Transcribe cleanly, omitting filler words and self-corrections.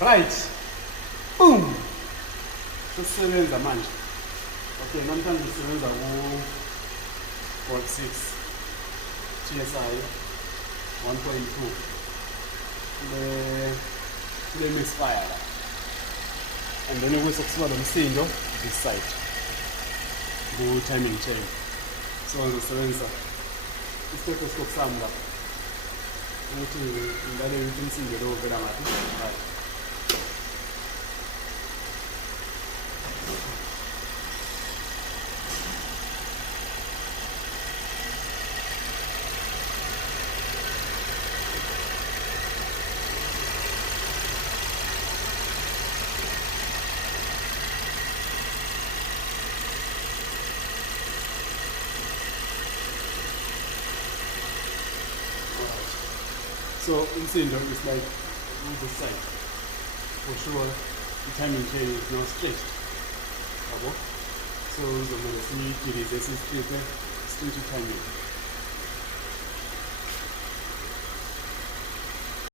Right. Boom. Sesebenza manje. Okay, namhlanje sisebenza ku 6 TSI 1.2. Le misfire la. And then we sokusiba lo msindo this side. Ku timing chain. So ngizosebenza i-stethoscope sami lapha. Ukuthi ngale ukuthi umsindo lo uvela ngaphi. Right. So umsindo is like on this side. For sure, the timing chain is now stretched. So uzomele siyidilize sisiphe straight timing.